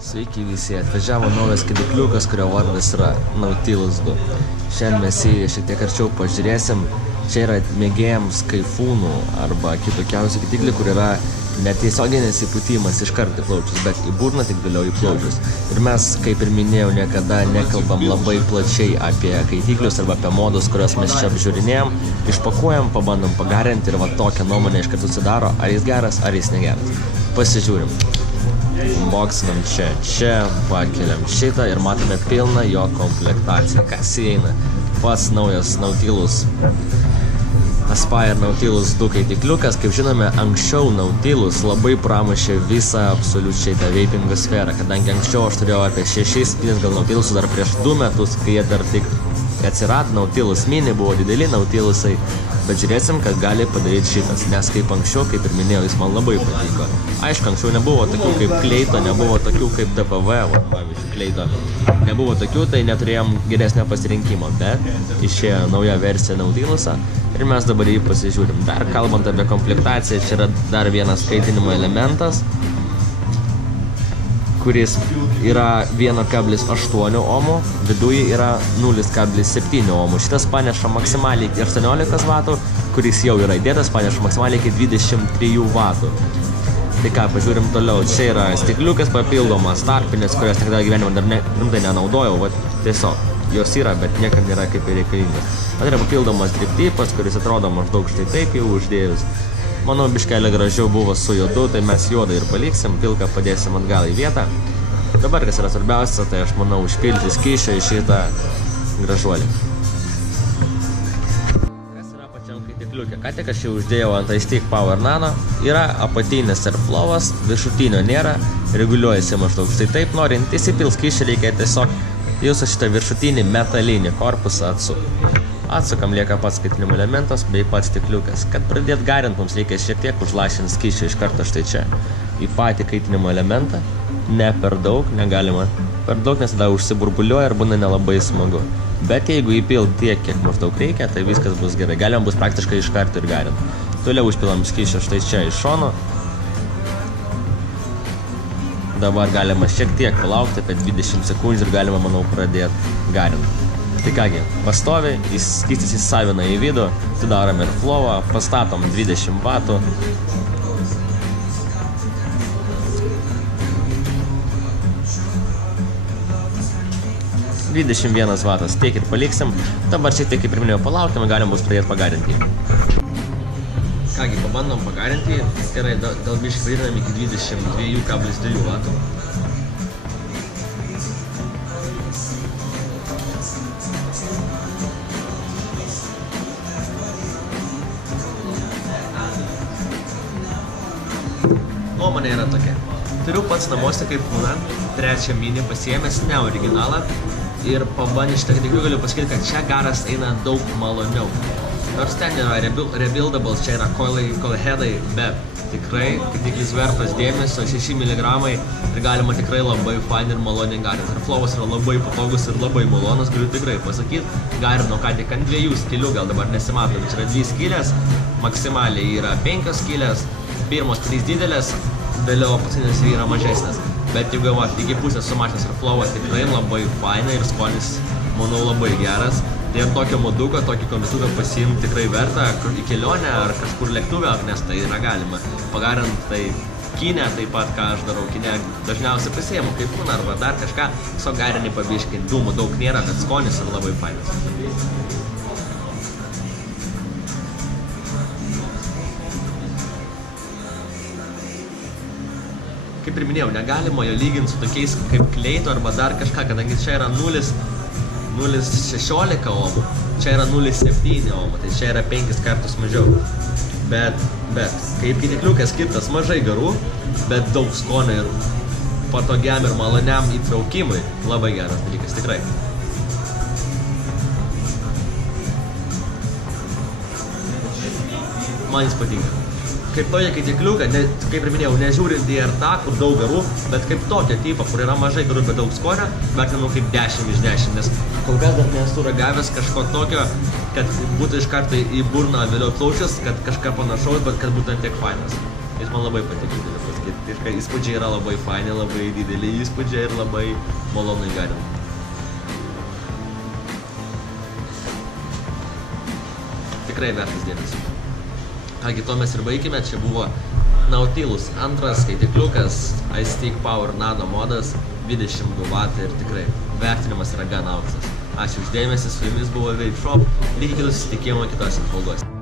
Sveiki visi, atvažiavo naujas skaitikliukas, kurio vardas yra Nautilus 2. Šiandien mes jį šiek tiek arčiau pažiūrėsim. Čia yra mėgėjams kaifūnų arba kitokiausių skaitiklių, kur yra netiesioginis įpūtimas iš karto į plaučius, bet į burną tik vėliau į plaučius. Ir mes, kaip ir minėjau, niekada nekalbam labai plačiai apie kaitiklius arba apie modus, kuriuos mes čia apžiūrinėjom. Išpakuojam, pabandom pagarinti ir va tokią nuomonę iš karto susidaro, ar jis geras, ar jis negeras. Pasižiūrim. Unboxinam čia, pakeliam šitą ir matome pilną jo komplektaciją. Kas įeina? Pats naujas Nautilus Aspire Nautilus 2 kaitikliukas. Kaip žinome, anksčiau Nautilus labai pramušė visą absoliučiai tą vapingo sferą, kadangi anksčiau aš turėjau apie 6-7 gal Nautilusų dar prieš 2 metus, kai jie dar tik atsirado. Nautilus mini buvo dideli Nautilusai, bet žiūrėsim, kad gali padaryti šitas, nes kaip anksčiau, kaip ir minėjau, jis man labai patiko. Aišku, anksčiau nebuvo tokių kaip Kleito, nebuvo tokių kaip DPV, pavyzdžiui, Kleito. Nebuvo tokių, tai neturėjom geresnio pasirinkimo, bet išėjo nauja versija Nautilusą ir mes dabar jį pasižiūrim. Dar kalbant apie komplektaciją, čia yra dar vienas kaitinimo elementas, kuris yra 1,8 ohmų, viduje yra 0,7 ohmų. Šitas paneša maksimaliai iki 18 vatų, kuris jau yra įdėtas, paneša maksimaliai iki 23 vatų. Tai ką, pažiūrim toliau. Čia yra stikliukas papildomas, tarpinės, kurios niekada gyvenime dar rimtai nenaudojau, va, tiesiog jos yra, bet niekam nėra kaip ir reikalingas. Tai yra papildomas triptipas, kuris atrodo maždaug štai taip jau uždėjus. Manau, biškelė gražiau buvo su juodu, tai mes juodą ir paliksim, pilką padėsim atgal į vietą. Dabar, kas yra svarbiausia, tai aš manau užpilti skysčio į šitą gražuolį. Kas yra pačiam kaitikliukė? Ką tik aš jau uždėjau ant iStick Power Nano. Yra apatinis airflowas, viršutinio nėra, reguliuojasi maždaug štai taip. Norint įsipil skysčio, reikia tiesiog jūsų šitą viršutinį metalinį korpusą atsukti. Atsukam, lieka pats kaitinimo elementas bei pats stikliukas. Kad pradėt garint, mums reikia šiek tiek užlašinti skysčio iš karto štai čia. Į patį kaitinimo elementą, ne per daug, negalima per daug, nes tada užsiburbuliuoja ir būna nelabai smagu. Bet jeigu įpilt tiek, kiek maždaug reikia, tai viskas bus gerai. Galima bus praktiškai iš karto ir garint. Toliau užpilam skysčio štai čia iš šono. Dabar galima šiek tiek palaukti, apie 20 sekundžių ir galima, manau, pradėti garint. Tai kągi, pastovi, skystis įsisavina į vidų, atidarom airflową, pastatom 20 vatų. $21 vatas, tiek ir paliksim. Dabar šiek tiek, kaip ir minėjau, palaukime, galim bus pradėti pagarinti. Kągi, pabandom pagarinti. Gerai, dėl biškai pridedam iki 22,2 vatų. Nuomonė yra tokia. Turiu pats namuose kaip būna, trečią mini pasiėmęs, ne originalą. Ir pabandžiu šitą kaitikliuką, galiu pasakyti, kad čia garas eina daug maloniau. Nors ten yra rebuildables, čia yra coilheadai, bet tikrai kaitiklis vertas dėmesio, 6 mg ir galima tikrai labai fain ir maloniai garinti. Airflowas yra labai patogus ir labai malonus, galiu tikrai pasakyti. Garinu ką tik ant 2 skylių, gal dabar nesimato, bet čia yra 2 skylės, maksimaliai yra 5 skylės. Pirmos 3 didelės, vėliau paskutinis yra mažesnis. Bet jeigu va, iki pusės sumažinęs airflowas tikrai labai faina ir skonis, manau, labai geras. Tai ir tokio moduko, tokį komituką pasiimti tikrai verta į kelionę ar kažkur lėktuvę, nes tai yra galima. Pagarint tai kinę, taip pat ką aš darau kinę, dažniausiai pasiėmu kaip kūną arba dar kažką, tiesiog garinį pabiškinti. Dūmų daug nėra, bet skonis yra labai fainas. Kaip ir minėjau, negalima jo lyginti su tokiais kaip Kleito arba dar kažką, kadangi čia yra 0,16 ohmų, čia yra 0,7 ohmų, tai čia yra 5 kartus mažiau. Bet kaip kaitikliukas skirtas mažai garų, bet daug skonio ir patogiam ir maloniam įtraukimui, labai geras dalykas, tikrai. Man jis patinka. Kaip tokia kaitikliuka, kaip ir minėjau, nežiūrint į tą, kur daug garų, bet kaip tokia tipo, kur yra mažai garų, bet daug skonio, vertinu kaip 10 iš 10, nes kol kas dar nesu ragavęs kažko tokio, kad būtų iš karto į burną vėliau plaučius, kad kažką panašaus, bet kad būtų tiek fainas. Jis man labai patiko, galiu pasakyti. tikrai įspūdžiai yra labai faini, labai dideli įspūdžiai ir labai malonu įgarinti. Tikrai vertas dėmesio. Kągi, to mes ir baigime, čia buvo Nautilus antras skaitikliukas, iStick Power Nano modas, 22 W ir tikrai vertinimas yra gan aukštas. Ačiū už dėmesį, su jumis buvo Vape Shop, iki kitų susitikimų kitose apžvalgose.